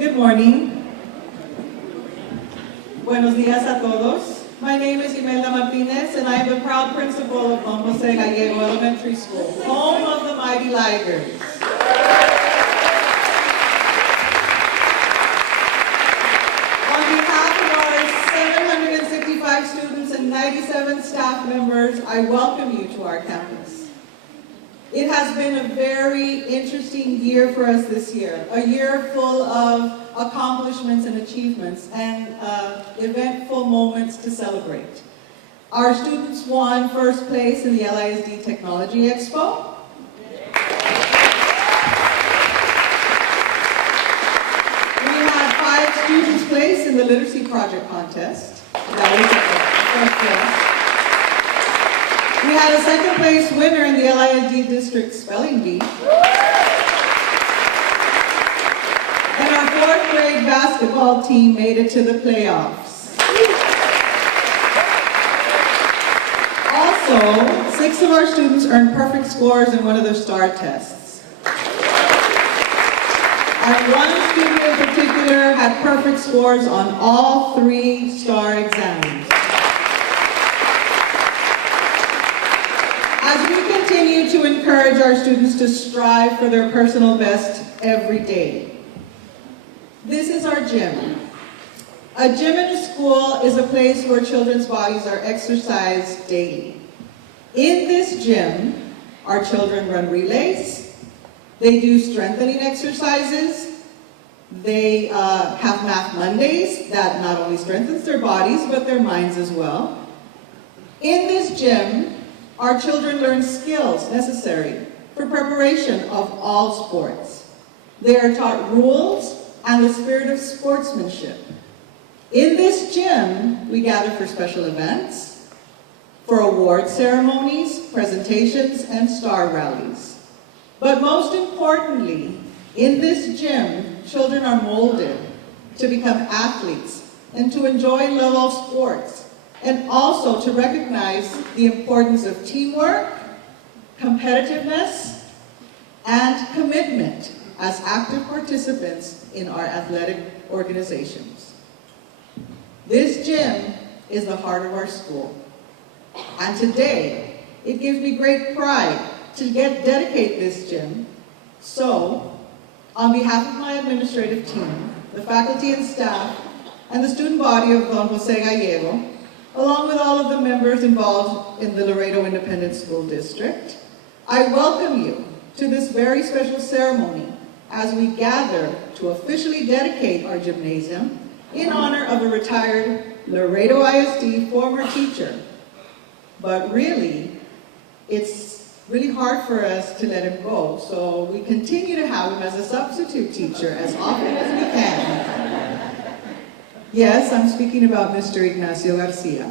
Good morning. Buenos días a todos. My name is Imelda Martinez, and I am the proud principal of Don Jose Gallego Elementary School, home of the Mighty Ligers. On behalf of our 765 students and 97 staff members, I welcome you to our campus. It has been a very interesting year for us this year, a year full of accomplishments and achievements and eventful moments to celebrate. Our students won first place in the LISD Technology Expo. We had 5 students place in the Literacy Project Contest. That was the first place. We had a second place winner in the LISD District Spelling Bee. And our 4th grade basketball team made it to the playoffs. Also, 6 of our students earned perfect scores in one of their STAR tests. And one student in particular had perfect scores on all 3 STAR exams. As we continue to encourage our students to strive for their personal best every day. This is our gym. A gym in a school is a place where children's bodies are exercised daily. In this gym, our children run relays, they do strengthening exercises, they have Math Mondays that not only strengthens their bodies, but their minds as well. In this gym, our children learn skills necessary for preparation of all sports. They are taught rules and the spirit of sportsmanship. In this gym, we gather for special events, for award ceremonies, presentations, and star rallies. But most importantly, in this gym, children are molded to become athletes and to enjoy and love all sports, and also to recognize the importance of teamwork, competitiveness, and commitment as active participants in our athletic organizations. This gym is the heart of our school. And today, it gives me great pride to dedicate this gym. So, on behalf of my administrative team, the faculty and staff, and the student body of Don Jose Gallego, along with all of the members involved in the Laredo Independent School District, I welcome you to this very special ceremony as we gather to officially dedicate our gymnasium in honor of a retired Laredo ISD former teacher. But really, it's really hard for us to let him go, so we continue to have him as a substitute teacher as often as we can. Yes, I'm speaking about Mr. Ignacio Garcia.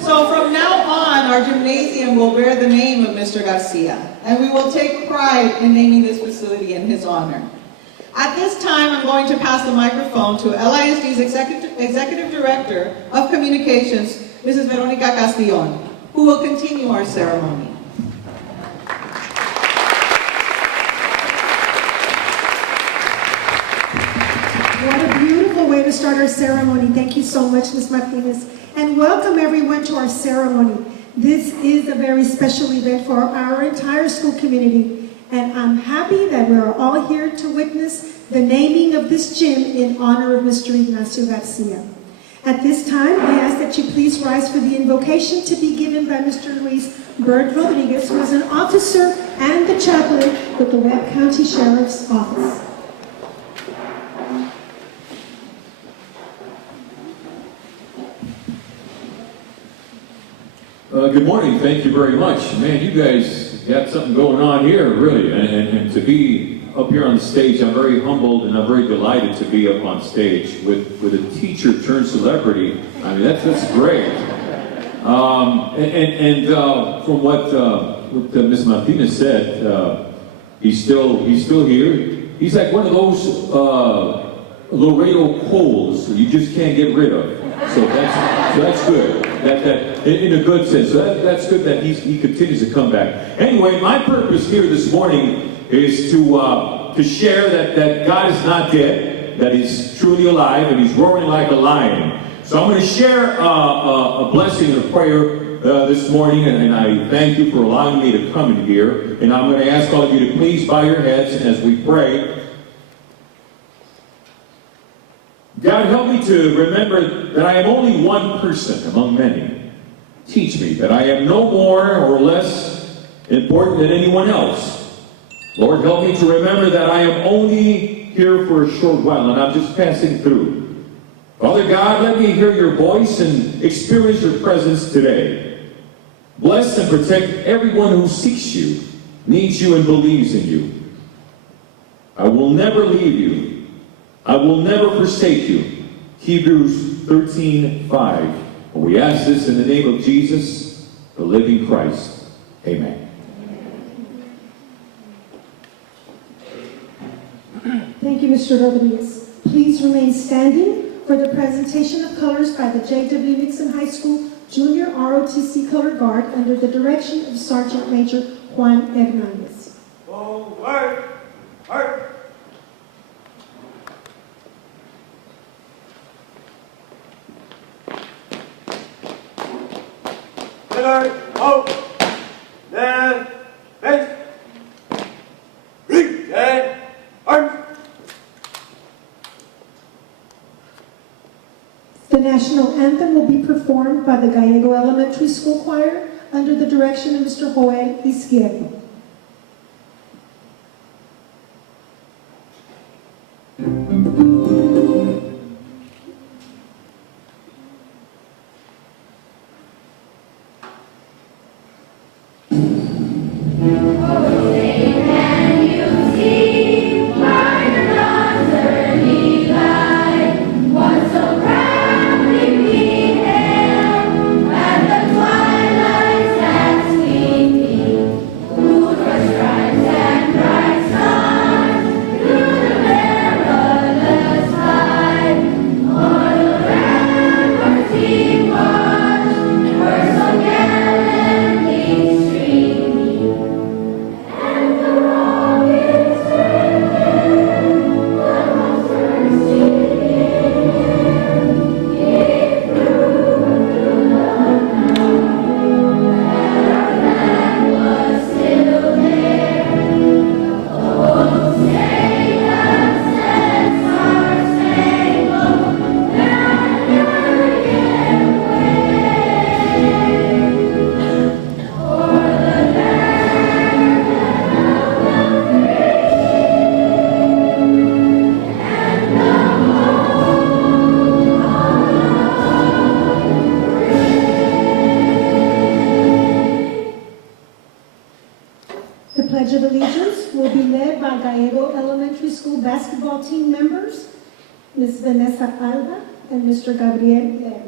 So from now on, our gymnasium will bear the name of Mr. Garcia, and we will take pride in naming this facility in his honor. At this time, I'm going to pass the microphone to LISD's Executive Director of Communications, Mrs. Veronica Castillon, who will continue our ceremony. What a beautiful way to start our ceremony. Thank you so much, Ms. Martinez. And welcome everyone to our ceremony. This is a very special event for our entire school community. And I'm happy that we're all here to witness the naming of this gym in honor of Mr. Ignacio Garcia. At this time, I ask that you please rise for the invocation to be given by Mr. Luis Bird Rodriguez, who is an officer and the chaplain with the Webb County Sheriff's Office. Good morning. Thank you very much. Man, you guys got something going on here, really. And to be up here on the stage. I'm very humbled and I'm very delighted to be up on stage with a teacher turned celebrity. I mean, that's great. From what Ms. Martinez said, he's still here. He's like one of those Laredo coals that you just can't get rid of. So that's good. That in a good sense. So that's good that he continues to come back. Anyway, my purpose here this morning is to share that God is not dead, that He's truly alive, and He's roaring like a lion. So I'm going to share a blessing and a prayer this morning, and I thank you for allowing me to come in here. And I'm going to ask all of you to please bow your heads as we pray. God, help me to remember that I am only one person among many. Teach me that I am no more or less important than anyone else. Lord, help me to remember that I am only here for a short while and I'm just passing through. Father God, let me hear your voice and experience your presence today. Bless and protect everyone who seeks you, needs you, and believes in you. I will never leave you. I will never forsake you. Hebrews 13:5. We ask this in the name of Jesus, the living Christ. Amen. Thank you, Mr. Rodriguez. Please remain standing for the presentation of colors by the J.W. Nixon High School Junior ROTC Color Guard under the direction of Sergeant Major Juan Hernandez. Forward! March! Center, out, left, face, reach, and arms. The national anthem will be performed by the Gallego Elementary School Choir under the direction of Mr. Joel Izquierdo. Basketball team members, Ms. Vanessa Alba and Mr. Gabriel Lerner.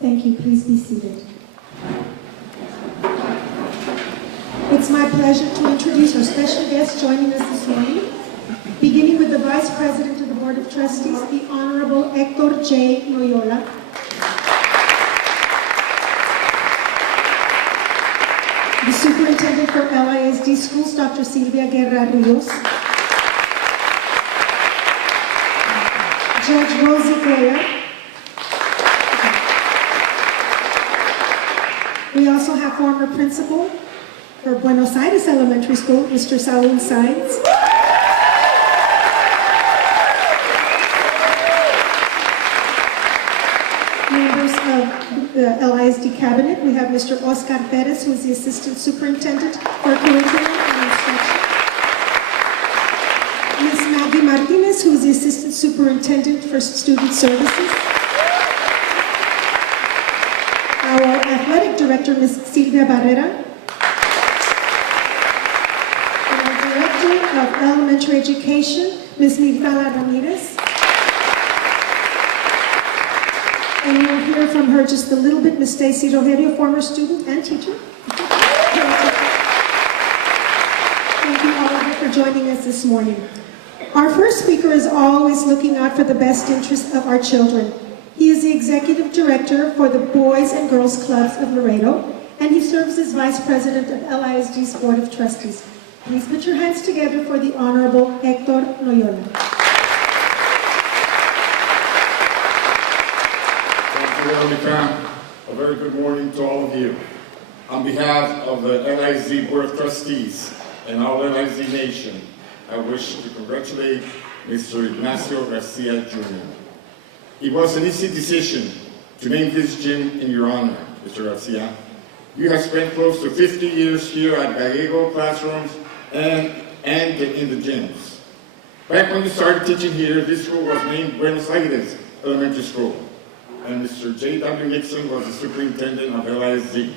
Thank you. Please be seated. It's my pleasure to introduce our special guest joining us this morning, beginning with the Vice President of the Board of Trustees, the Honorable Hector J. Loyola. The Superintendent for LIA LISD schools, Dr. Silvia Guerra Rios, Judge Rosie Guerra. We also have former principal for Buenos Aires Elementary School, Mr. Saúl Sainz. Members of the LISD cabinet, we have Mr. Oscar Perez, who is the Assistant Superintendent for Curriculum and Instruction. Ms. Maggie Martinez, who is the Assistant Superintendent for Student Services. Our Athletic Director, Ms. Silvia Barrera. And our Director of Elementary Education, Ms. Migdala Ramirez. And we'll hear from her just a little bit, Ms. Stacy Rogerio, former student and teacher. Thank you all of you for joining us this morning. Our first speaker is always looking out for the best interests of our children. He is the Executive Director for the Boys and Girls Clubs of Laredo, and he serves as Vice President of LISD's Board of Trustees. Please put your hands together for the Honorable Hector Noyola. Veronica, a very good morning to all of you. On behalf of the LISD Board of Trustees and all LISD Nation, I wish to congratulate Mr. Ignacio Garcia Jr. It was an easy decision to name this gym in your honor, Mr. Garcia. You have spent close to 50 years here at Gallego classrooms and in the gyms. Back when you started teaching here, this school was named Buenos Aires Elementary School, and Mr. J.W. Nixon was the superintendent of LISD.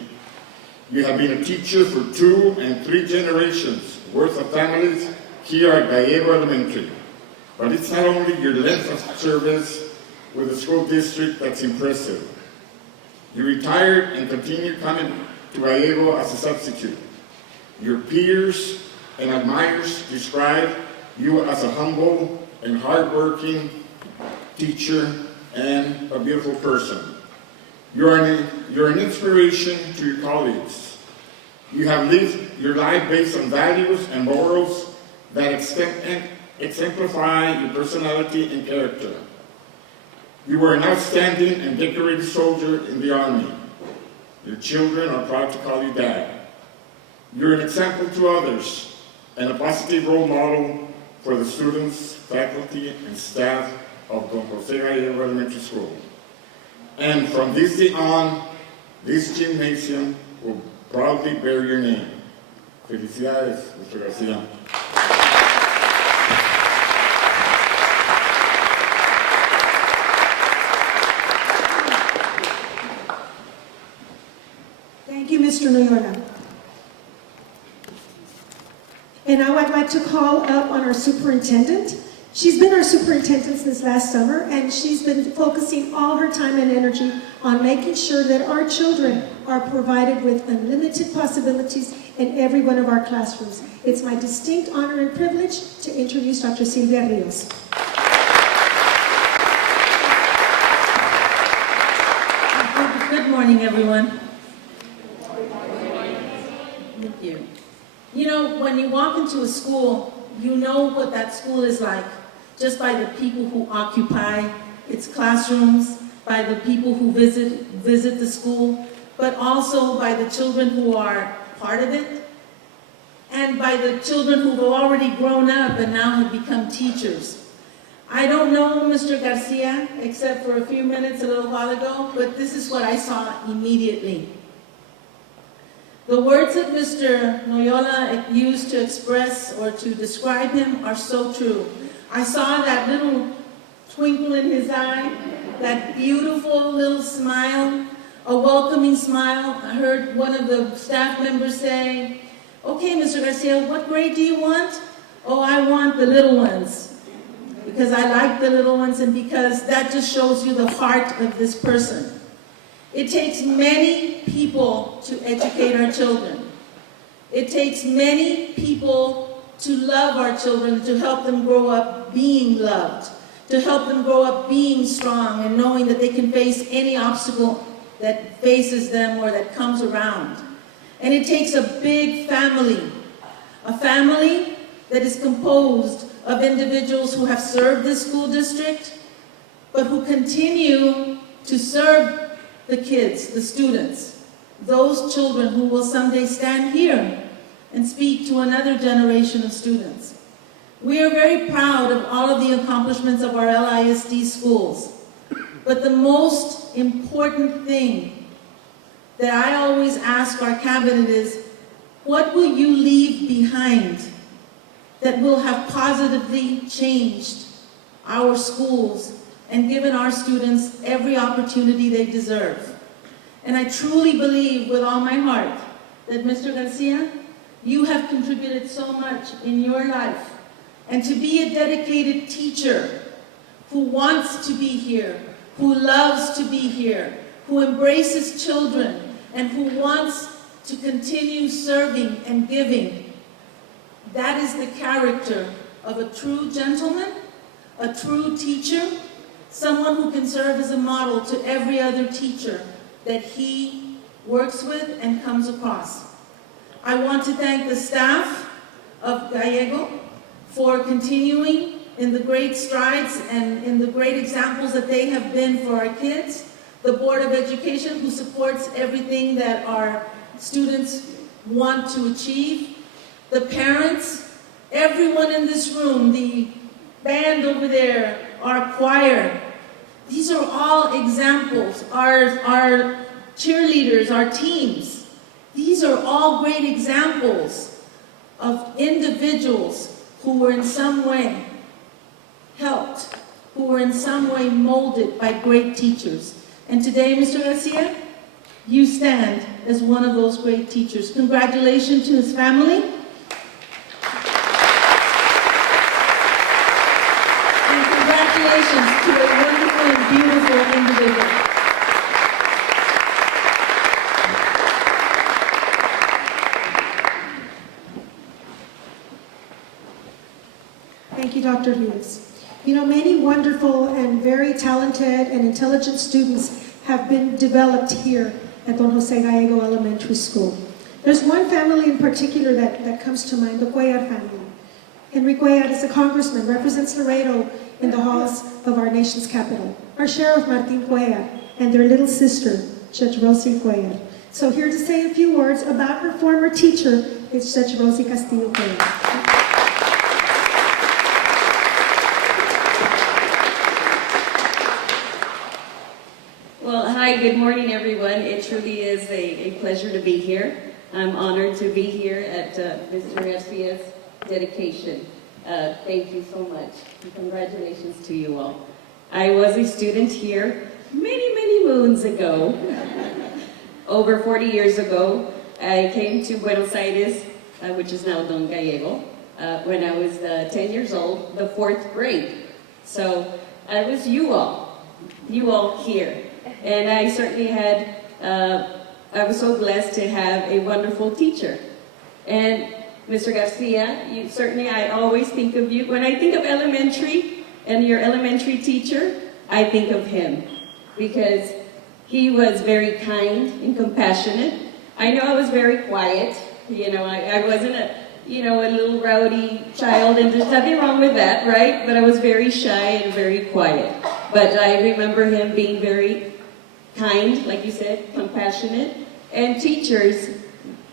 You have been a teacher for 2 and 3 generations worth of families here at Gallego Elementary. But it's not only your length of service with the school district that's impressive. You retired and continued coming to Gallego as a substitute. Your peers and admirers describe you as a humble and hardworking teacher and a beautiful person. You're an inspiration to your colleagues. You have lived your life based on values and morals that exemplify your personality and character. You were an outstanding and decorated soldier in the Army. Your children are proud to call you Dad. You're an example to others and a positive role model for the students, faculty, and staff of Don Jose Gallego Elementary School. And from this day on, this gymnasium will proudly bear your name. Felicidades, Mr. Garcia. Thank you, Mr. Noyola. And now I'd like to call up on our superintendent. She's been our superintendent since last summer, and she's been focusing all her time and energy on making sure that our children are provided with unlimited possibilities in every one of our classrooms. It's my distinct honor and privilege to introduce Dr. Silvia Rios. Good morning, everyone. Thank you. You know, when you walk into a school, you know what that school is like, just by the people who occupy its classrooms, by the people who visit the school, but also by the children who are part of it, and by the children who've already grown up and now have become teachers. I don't know Mr. Garcia, except for a few minutes a little while ago, but this is what I saw immediately. The words that Mr. Noyola used to express or to describe him are so true. I saw that little twinkle in his eye, that beautiful little smile, a welcoming smile. I heard one of the staff members say, "Okay, Mr. Garcia, what grade do you want?" "Oh, I want the little ones, because I like the little ones and because that just shows you the heart of this person." It takes many people to educate our children. It takes many people to love our children, to help them grow up being loved, to help them grow up being strong and knowing that they can face any obstacle that faces them or that comes around. And it takes a big family A family that is composed of individuals who have served this school district, but who continue to serve the kids, the students, those children who will someday stand here and speak to another generation of students. We are very proud of all of the accomplishments of our LISD schools, but the most important thing that I always ask our cabinet is, what will you leave behind that will have positively changed our schools and given our students every opportunity they deserve? And I truly believe with all my heart that, Mr. Garcia, you have contributed so much in your life. And to be a dedicated teacher who wants to be here, who loves to be here, who embraces children, and who wants to continue serving and giving, that is the character of a true gentleman, a true teacher, someone who can serve as a model to every other teacher that he works with and comes across. I want to thank the staff of Gallego for continuing in the great strides and in the great examples that they have been for our kids, the Board of Education who supports everything that our students want to achieve, the parents, everyone in this room, the band over there, our choir. These are all examples, our cheerleaders, our teams. These are all great examples of individuals who were in some way helped, who were in some way molded by great teachers. And today, Mr. Garcia, you stand as one of those great teachers. Congratulations to his family. And congratulations to a wonderful and beautiful individual. Thank you, Dr. Lewis. You know, many wonderful and very talented and intelligent students have been developed here at Don Jose Gallego Elementary School. There's one family in particular that comes to mind, the Cuellar family. Henry Cuellar is a congressman, represents Laredo in the halls of our nation's capital. Our Sheriff Martin Cuellar and their little sister, Judge Rosie Cuellar. So here to say a few words about her former teacher is Judge Rosie Castillo Cuellar. Well, hi, good morning, everyone. It truly is a pleasure to be here. I'm honored to be here at Mr. Garcia's dedication. Thank you so much. And congratulations to you all. I was a student here many, many moons ago. Over 40 years ago, I came to Buenos Aires, which is now Don Gallego, when I was 10 years old, the 4th grade. So I was you all here. And I certainly had, I was so blessed to have a wonderful teacher. And Mr. Garcia, you certainly, I always think of you. When I think of elementary and your elementary teacher, I think of him. Because he was very kind and compassionate. I know I was very quiet. You know, I wasn't a little rowdy child, and there's nothing wrong with that, right? But I was very shy and very quiet. But I remember him being very kind, like you said, compassionate. And teachers,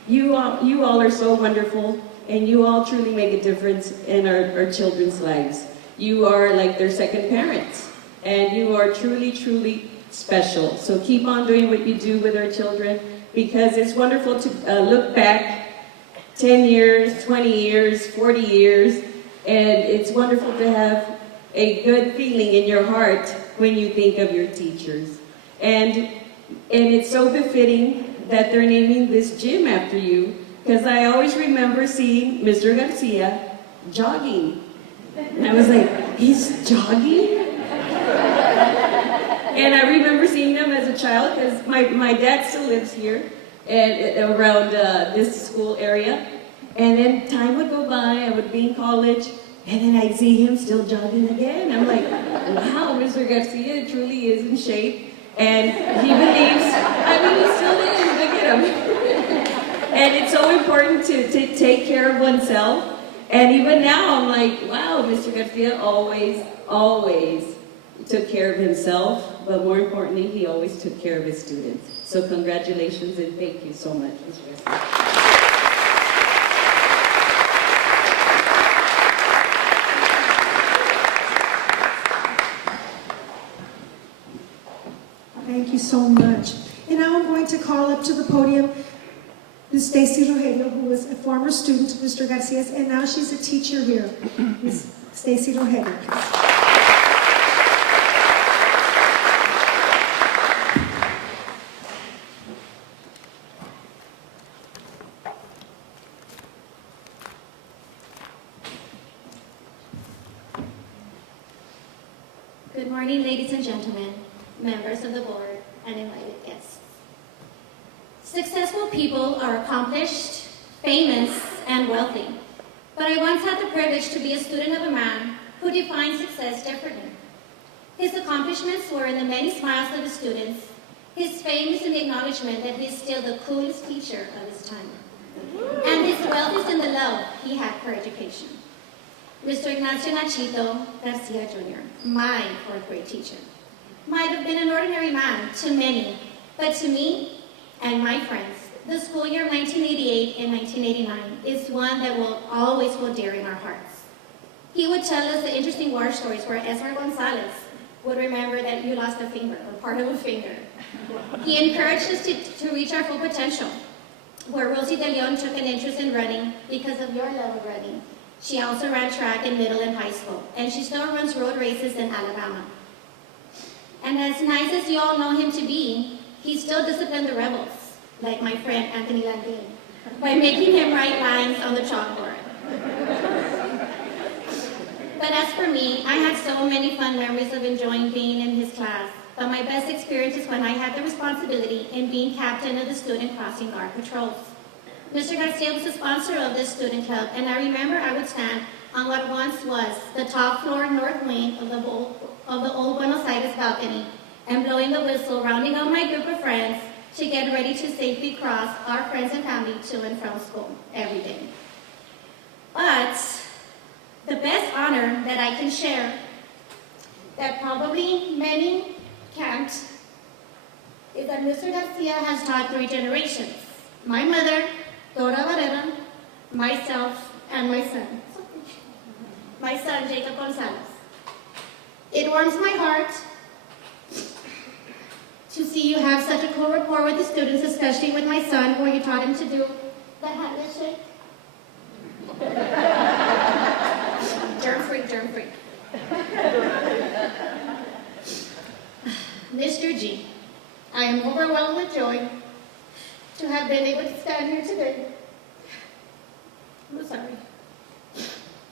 you all are so wonderful, and you all truly make a difference in our children's lives. You are like their second parents, and you are truly, truly special. So keep on doing what you do with our children, because it's wonderful to look back 10 years, 20 years, 40 years, and it's wonderful to have a good feeling in your heart when you think of your teachers. And it's so befitting that they're naming this gym after you, because I always remember seeing Mr. Garcia jogging. And I was like, he's jogging? And I remember seeing him as a child, because my dad still lives here, and around this school area. And then time would go by, I would be in college, and then I'd see him still jogging again. I'm like, wow, Mr. Garcia truly is in shape. And he believes, I mean, he still is, look at him. And it's so important to take care of oneself. And even now, I'm like, wow, Mr. Garcia always took care of himself, but more importantly, he always took care of his students. So congratulations and thank you so much, Mr. Garcia. Thank you so much. And now I'm going to call up to the podium Ms. Stacy Rogelio, who was a former student of Mr. Garcia's, and now she's a teacher here. Ms. Stacy Rogelio, please. Good morning, ladies and gentlemen, members of the board, and invited guests. Successful people are accomplished, famous, and wealthy. But I once had the privilege to be a student of a man who defined success differently. His accomplishments were in the many smiles of his students. His fame is in the acknowledgement that he is still the coolest teacher of his time. And his wealth is in the love he had for education. Mr. Ignacio Garcia Jr., my fourth grade teacher, might have been an ordinary man to many, but to me and my friends, the school year of 1988 and 1989 is one that will always hold dear in our hearts. He would tell us the interesting war stories where Ezra Gonzalez would remember that you lost a finger or part of a finger. He encouraged us to reach our full potential, where Rosie De Leon took an interest in running because of your love of running. She also ran track in middle and high school, and she still runs road races in Alabama. And as nice as you all know him to be, he still disciplined the rebels, like my friend Anthony Landine, by making him write lines on the chalkboard. But as for me, I had so many fun memories of enjoying being in his class, but my best experience is when I had the responsibility in being captain of the student crossing guard patrols. Mr. Garcia was the sponsor of this student club, and I remember I would stand on what once was the top floor north wing of the old Buenos Aires balcony and blowing the whistle, rounding up my group of friends to get ready to safely cross our friends and family to and from school every day. But the best honor that I can share, that probably many can't, is that Mr. Garcia has taught 3 generations. My mother, Dora Barrera, myself, and my son, Jacob Gonzalez. It warms my heart to see you have such a cool rapport with the students, especially with my son, where you taught him to do the handshake. Germ-free, germ-free. Mr. G, I am overwhelmed with joy to have been able to stand here today. I'm sorry.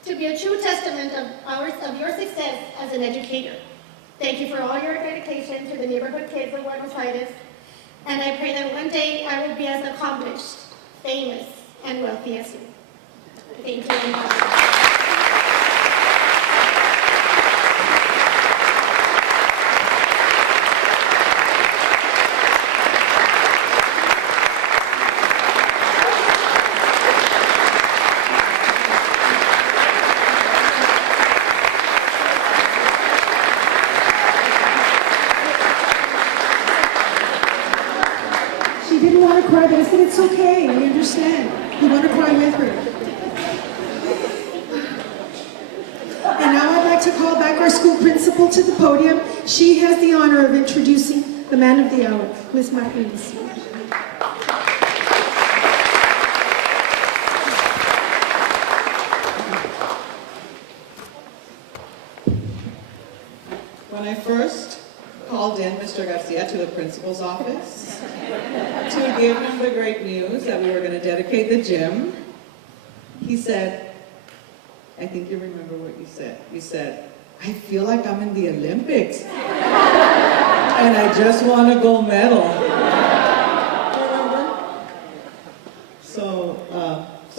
To be a true testament of your success as an educator. Thank you for all your dedication to the neighborhood kids of Buenos Aires, and I pray that one day I will be as accomplished, famous, and wealthy as you. Thank you. She didn't want to cry, but I said, it's okay, we understand. You want to cry with her. And now I'd like to call back our school principal to the podium. She has the honor of introducing the man of the hour, Ms. Martinez. When I first called in Mr. Garcia to the principal's office to give him the great news that we were going to dedicate the gym, he said, I think you remember what you said. You said, I feel like I'm in the Olympics and I just want a gold medal. Remember? So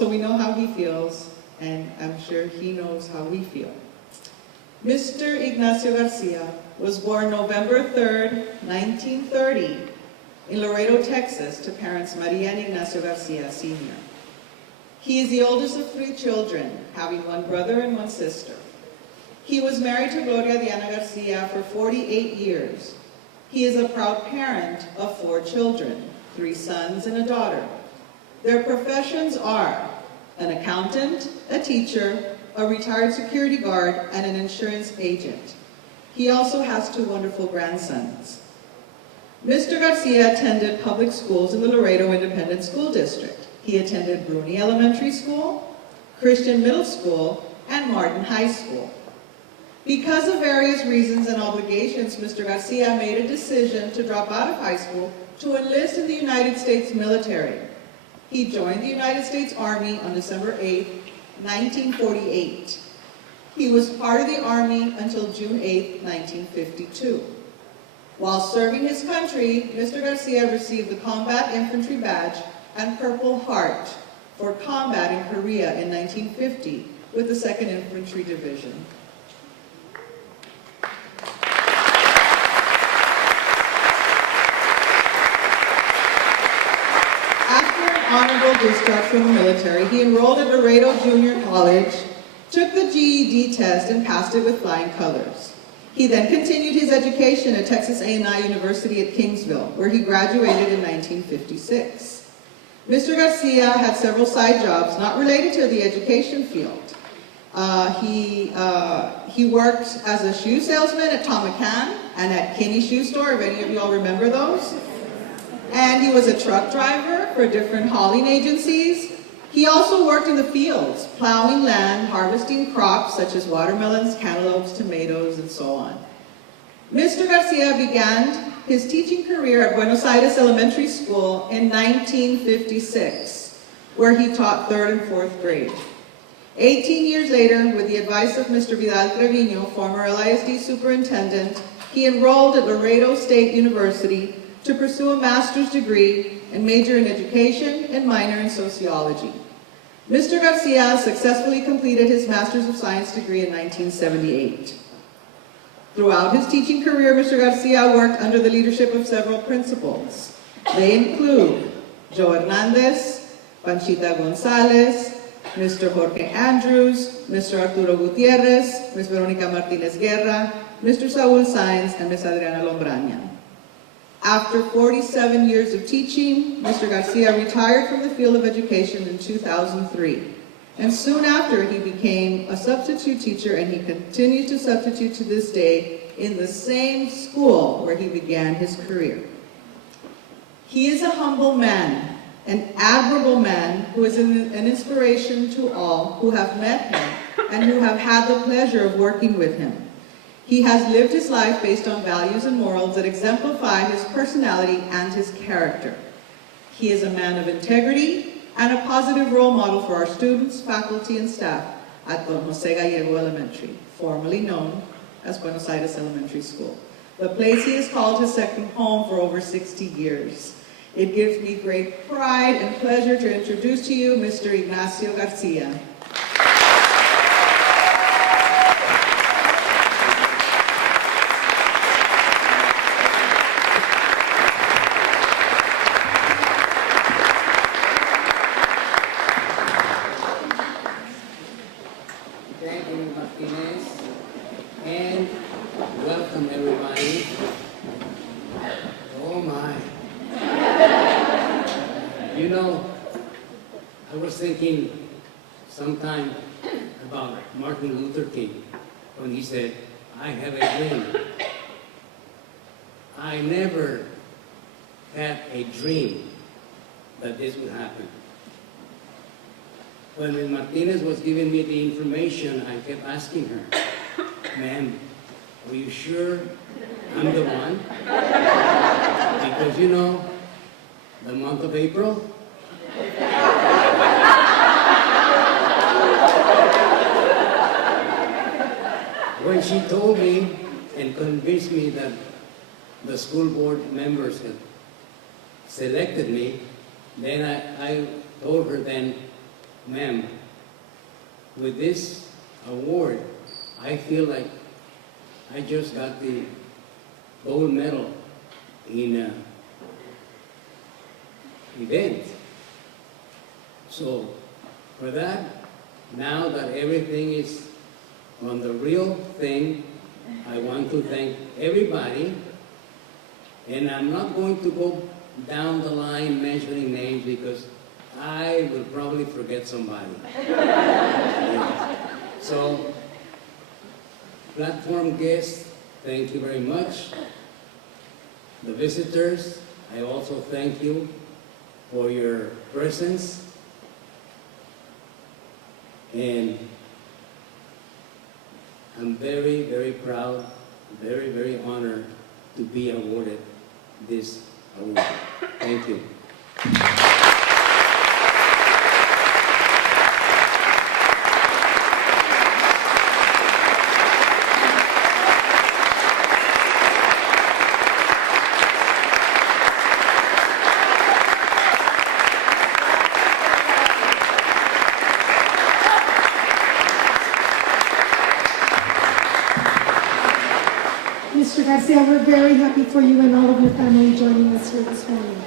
we know how he feels, and I'm sure he knows how we feel. Mr. Ignacio Garcia was born November 3rd, 1930, in Laredo, Texas, to parents Maria and Ignacio Garcia Sr. He is the oldest of 3 children, having 1 brother and 1 sister. He was married to Gloria Diana Garcia for 48 years. He is a proud parent of 4 children, 3 sons and a daughter. Their professions are an accountant, a teacher, a retired security guard, and an insurance agent. He also has 2 wonderful grandsons. Mr. Garcia attended public schools in the Laredo Independent School District. He attended Bruni Elementary School, Christian Middle School, and Martin High School. Because of various reasons and obligations, Mr. Garcia made a decision to drop out of high school to enlist in the United States military. He joined the United States Army on December 8, 1948. He was part of the Army until June 8, 1952. While serving his country, Mr. Garcia received the Combat Infantry Badge and Purple Heart for combat in Korea in 1950 with the 2nd Infantry Division. After an honorable discharge from the military, he enrolled at Laredo Junior College, took the GED test, and passed it with flying colors. He then continued his education at Texas A&I University at Kingsville, where he graduated in 1956. Mr. Garcia had several side jobs not related to the education field. He worked as a shoe salesman at Tom McCann and at Kinney Shoe Store, if any of you all remember those. And he was a truck driver for different hauling agencies. He also worked in the fields, plowing land, harvesting crops such as watermelons, cantaloupes, tomatoes, and so on. Mr. Garcia began his teaching career at Buenos Aires Elementary School in 1956, where he taught 3rd and 4th grade. 18 years later, with the advice of Mr. Vidal Trevino, former LISD superintendent, he enrolled at Laredo State University to pursue a master's degree and major in education and minor in sociology. Mr. Garcia successfully completed his Master's of Science degree in 1978. Throughout his teaching career, Mr. Garcia worked under the leadership of several principals. They include Joe Hernandez, Panchita Gonzalez, Mr. Jorge Andrews, Mr. Arturo Gutierrez, Ms. Veronica Martinez Guerra, Mr. Saúl Sáenz, and Ms. Adriana Lombraña. After 47 years of teaching, Mr. Garcia retired from the field of education in 2003. And soon after, he became a substitute teacher, and he continues to substitute to this day in the same school where he began his career. He is a humble man, an admirable man who is an inspiration to all who have met him and who have had the pleasure of working with him. He has lived his life based on values and morals that exemplify his personality and his character. He is a man of integrity and a positive role model for our students, faculty, and staff at Don Jose Gallego Elementary, formerly known as Buenos Aires Elementary School, the place he has called his second home for over 60 years. It gives me great pride and pleasure to introduce to you Mr. Ignacio Garcia. Thank you, Martinez, and welcome everybody. Oh my. You know, I was thinking sometime about Martin Luther King when he said, I have a dream. I never had a dream that this would happen. When Ms. Martinez was giving me the information, I kept asking her, ma'am, are you sure I'm the one? Because you know, the month of April, when she told me and convinced me that the school board members had selected me, then I told her then, ma'am, with this award, I feel like I just got the gold medal in event. So for that, now that everything is on the real thing, I want to thank everybody. And I'm not going to go down the line mentioning names because I will probably forget somebody. Yeah. So, platform guests, thank you very much. The visitors, I also thank you for your presence. And I'm very, very proud, very, very honored to be awarded this award. Thank you. Mr. Garcia, we're very happy for you and all of your family joining us here this morning.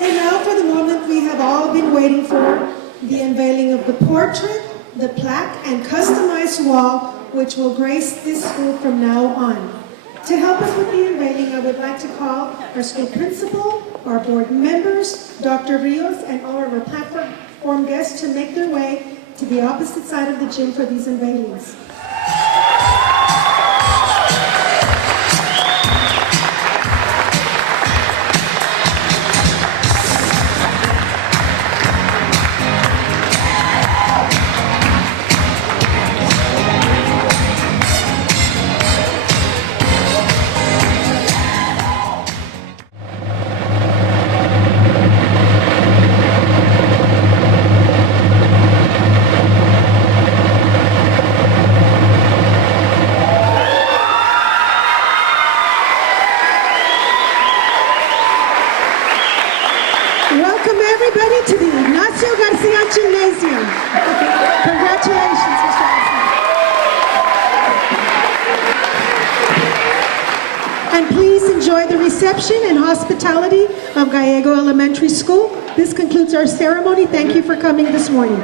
And now for the moment we have all been waiting for, the unveiling of the portrait, the plaque, and customized wall, which will grace this school from now on. To help us with the unveiling, I would like to call our school principal, our board members, Dr. Rios, and all of our platform guests to make their way to the opposite side of the gym for these unveilings. Welcome everybody to the Ignacio Garcia Gymnasium. Congratulations, Mr. Garcia. And please enjoy the reception and hospitality of Gallego Elementary School. This concludes our ceremony. Thank you for coming this morning.